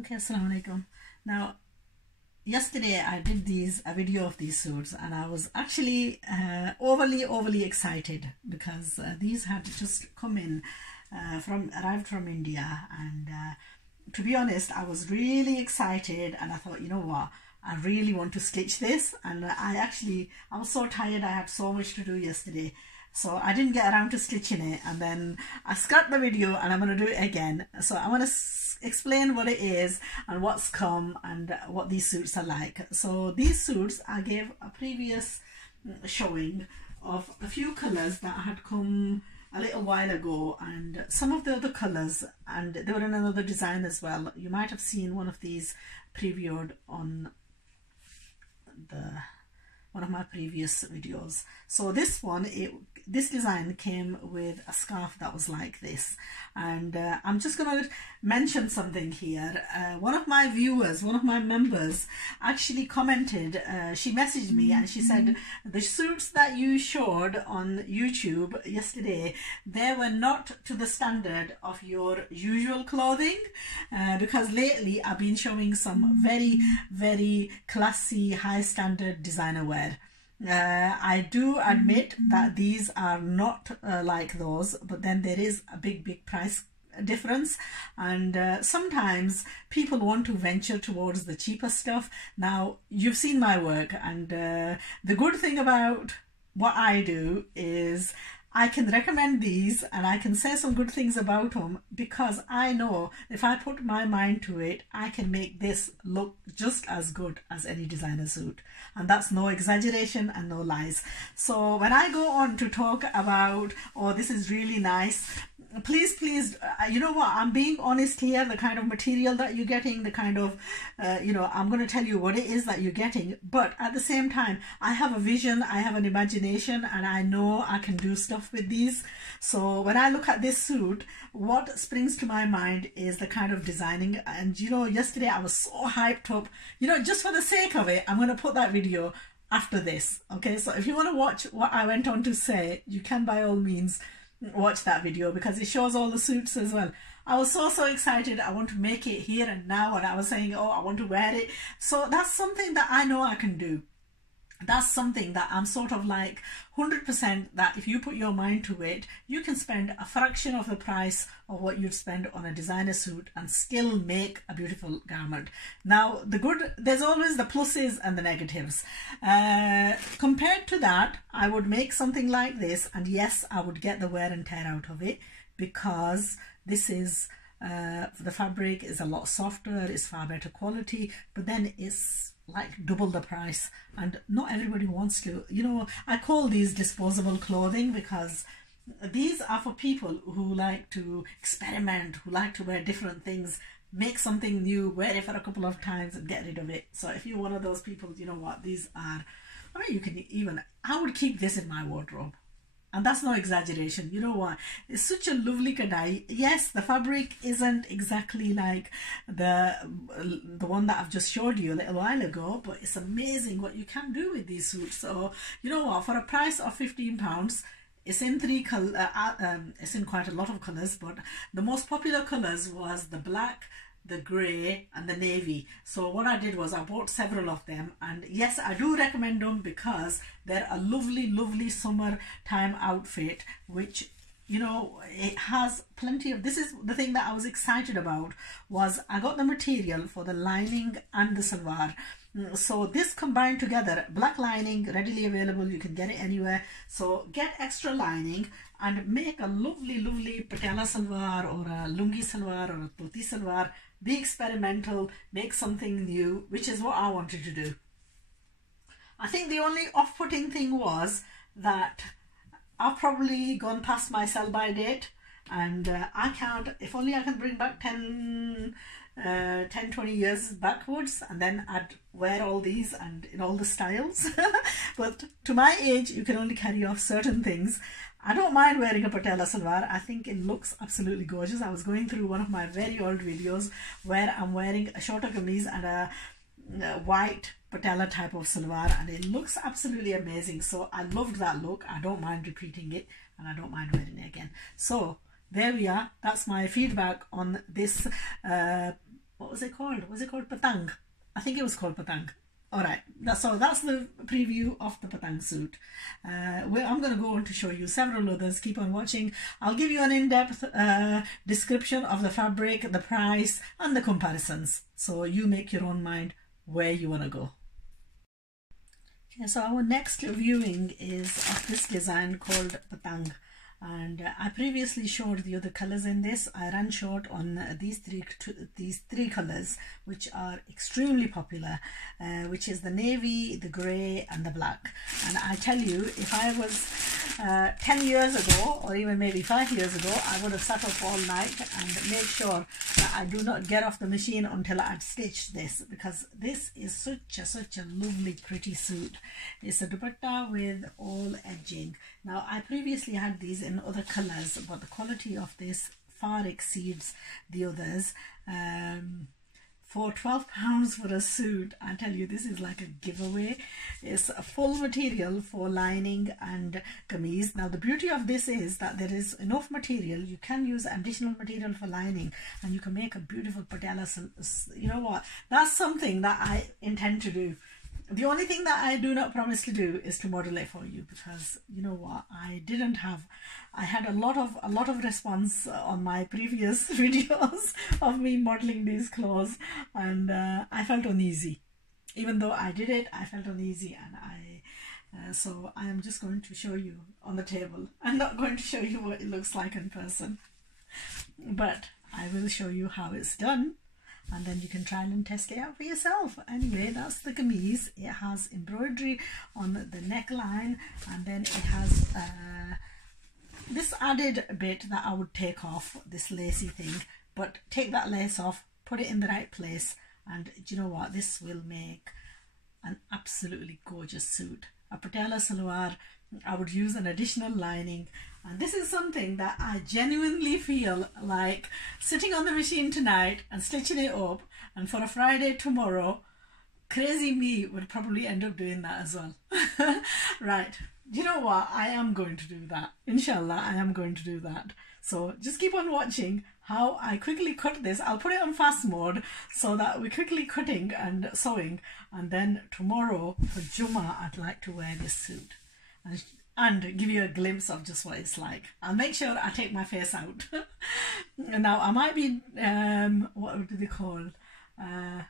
Okay, assalamu alaikum. Now, yesterday I did a video of these suits, and I was actually overly excited because these had just come in arrived from India, and to be honest, I was really excited, and I thought, you know what, I really want to stitch this. And I was so tired, I had so much to do yesterday, so I didn't get around to stitching it, and then I scrapped the video and I'm going to do it again. So I want to explain what it is and what's come and what these suits are like. So these suits, I gave a previous showing of a few colours that had come a little while ago, and some of the other colours, and they were in another design as well. You might have seen one of these previewed on one of my previous videos. So this one, this design came with a scarf that was like this, and I'm just going to mention something here. One of my viewers, one of my members, actually commented. She messaged me and she said the suits that you showed on YouTube yesterday, they were not to the standard of your usual clothing, because lately I've been showing some very classy, high standard designer wear. I do admit that these are not like those, but then there is a big price difference, and sometimes people want to venture towards the cheaper stuff. Now, you've seen my work, and the good thing about what I do is I can recommend these and I can say some good things about them, because I know if I put my mind to it, I can make this look just as good as any designer suit. And that's no exaggeration and no lies. So when I go on to talk about, oh, this is really nice, please, you know what, I'm being honest here. The kind of material that you're getting, the kind of, I'm going to tell you what it is that you're getting. But at the same time, I have a vision, I have an imagination, and I know I can do stuff with these. So when I look at this suit, what springs to my mind is the kind of designing. And yesterday I was so hyped up, just for the sake of it, I'm going to put that video after this. Okay, so if you want to watch what I went on to say, you can by all means watch that video, because it shows all the suits as well. I was so excited. I want to make it here and now, and I was saying, oh, I want to wear it. So that's something that I know I can do. That's something that I'm sort of like 100% that if you put your mind to it, you can spend a fraction of the price of what you'd spend on a designer suit and still make a beautiful garment. Now, there's always the pluses and the negatives. Compared to that, I would make something like this, and yes, I would get the wear and tear out of it, because this is the fabric is a lot softer, it's far better quality, but then it's like double the price, and not everybody wants to. I call these disposable clothing, because these are for people who like to experiment, who like to wear different things, make something new, wear it for a couple of times and get rid of it. So if you're one of those people, you know what, these are, I would keep this in my wardrobe. And that's no exaggeration. You know what? It's such a lovely kadai. Yes, the fabric isn't exactly like the one that I've just showed you a little while ago, but it's amazing what you can do with these suits. So you know what? For a price of £15, it's in it's in quite a lot of colours, but the most popular colours was the black, the grey and the navy. So what I did was I bought several of them, and yes, I do recommend them because they're a lovely summer time outfit, which it has plenty of. This is the thing that I was excited about, was I got the material for the lining and the salwar. So this combined together, black lining readily available, you can get it anywhere. So get extra lining and make a lovely patella salwar or a lungi salwar or a dhoti salwar. Be experimental, make something new, which is what I wanted to do. I think the only off-putting thing was that I've probably gone past my sell-by date, and I can't, if only I can bring back 10, 20 years backwards, and then I'd wear all these and in all the styles. But to my age, you can only carry off certain things. I don't mind wearing a patella salwar. I think it looks absolutely gorgeous. I was going through one of my very old videos where I'm wearing a shorter kameez and a white patella type of salwar, and it looks absolutely amazing. So I loved that look. I don't mind repeating it, and I don't mind wearing it again. So there we are. That's my feedback on this what was it called? Was it called Patang? I think it was called Patang. Alright, that's the preview of the Patang suit. Where I'm going to go on to show you several others. Keep on watching. I'll give you an in-depth description of the fabric, the price and the comparisons. So you make your own mind where you want to go. Okay, so our next viewing is of this design called Patang. And I previously showed the other colors in this. I ran short on these three colors, which are extremely popular, which is the navy, the grey and the black. And I tell you, if I was 10 years ago or even maybe 5 years ago, I would have sat up all night and made sure that I do not get off the machine until I'd stitched this, because this is such a lovely pretty suit. It's a dupatta with all edging. Now I previously had these in other colors, but the quality of this far exceeds the others. For £12 for a suit, I tell you, this is like a giveaway. It's a full material for lining and kameez. Now the beauty of this is that there is enough material. You can use additional material for lining and you can make a beautiful patella. You know what, that's something that I intend to do. The only thing that I do not promise to do is to model it for you, because you know what, I had a lot of response on my previous videos of me modeling these clothes, and I felt uneasy. Even though I did it, I felt uneasy, and so I am just going to show you on the table. I'm not going to show you what it looks like in person, but I will show you how it's done. And then you can try and test it out for yourself. Anyway, that's the kameez. It has embroidery on the neckline, and then it has this added bit that I would take off, this lacy thing. But take that lace off, put it in the right place, and do you know what? This will make an absolutely gorgeous suit. A patella salwar, I would use an additional lining, and this is something that I genuinely feel like sitting on the machine tonight and stitching it up, and for a Friday tomorrow, crazy me would probably end up doing that as well. Right, you know what, I am going to do that. Inshallah, I am going to do that. So just keep on watching how I quickly cut this. I'll put it on fast mode so that we're quickly cutting and sewing, and then tomorrow for Jummah I'd like to wear this suit and give you a glimpse of just what it's like. I'll make sure I take my face out. Now I might be what do they call a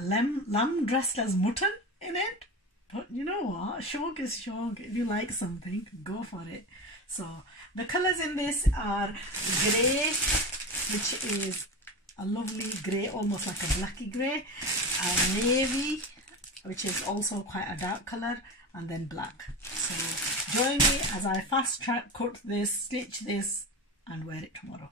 lamb dressed as mutton in it, but you know what, shog is shog. If you like something, go for it. So the colors in this are grey, which is a lovely grey, almost like a blacky grey, and navy, which is also quite a dark colour, and then black. So join me as I fast track cut this, stitch this and wear it tomorrow.